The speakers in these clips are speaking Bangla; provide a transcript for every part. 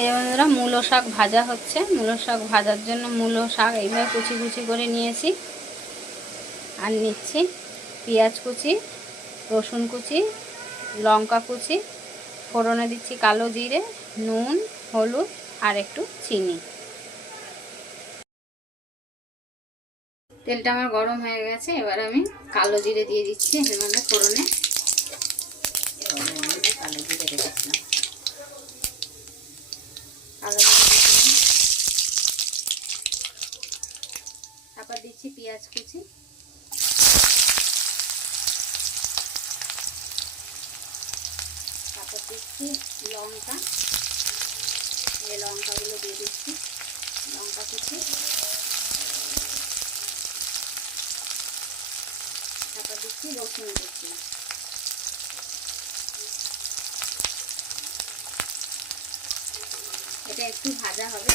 এই বন্ধুরা মূলো শাক ভাজা হচ্ছে। মূলো শাক ভাজার জন্য মূলো শাক এইভাবে কুচি কুচি করে নিয়েছি। আর নিচ্ছি পেঁয়াজ কুচি, রসুন কুচি, লঙ্কা কুচি, ফোড়নে দিচ্ছি কালো জিরে, নুন, হলুদ আর একটু চিনি। তেলটা আমার গরম হয়ে গেছে, এবার আমি কালো জিরে দিয়ে দিচ্ছি এর মধ্যে ফোড়নে এবার এর মধ্যে কালো জিরে রেখেছিলাম কালো জিরে দিয়ে দিলাম। তারপর দিচ্ছি পেঁয়াজ কুচি। তারপর দিচ্ছি লঙ্কা। এই লঙ্কাগুলো দিয়ে দিচ্ছি, লঙ্কা কুচি। তারপর দিচ্ছি রসুন কুচি। এটা একটু ভাজা হবে।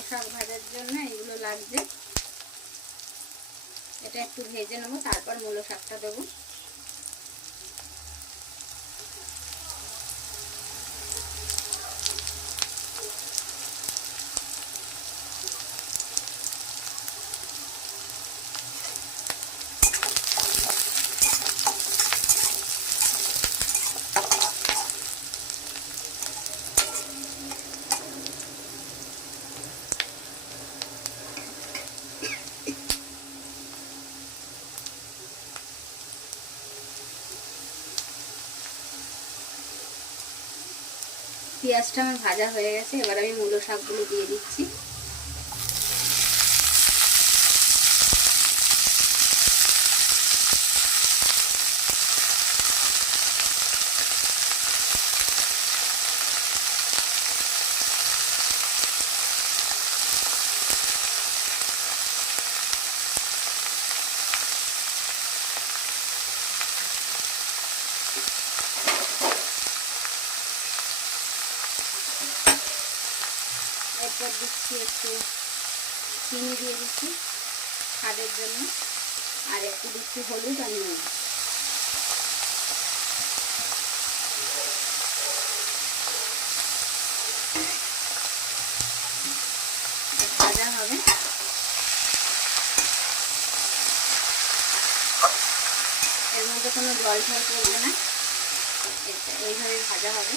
মূলো শাক ভাজার জন্য এগুলো লাগবে। এটা একটু ভেজে নেব তারপর মূলো শাকটা দেবো। পেঁয়াজটা আমার ভাজা হয়ে গেছে এবার আমি মূলো শাকগুলো দিয়ে দিচ্ছি। এরপর দিচ্ছি একটু চিনি দিয়ে দিচ্ছি স্বাদের জন্য। আর একটু দিচ্ছি হলুদ আর নুন। ভাজা হবে। এর মধ্যে কোনো জল ঝল পড়বে না এইভাবে ভাজা হবে।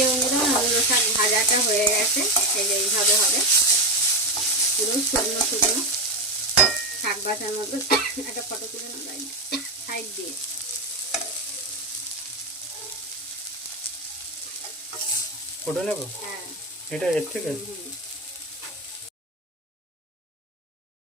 যে বন্ধুরা শাক ভাজাটা হয়ে গেছে। সেই যে এইভাবে হবে। পুরো শুকনো শুকনো শাক ভাজার মতো। একটা ফটো তুলে নেওয়া সাইড দিয়ে। ফটো নেব? হ্যাঁ। এটা এর থেকে?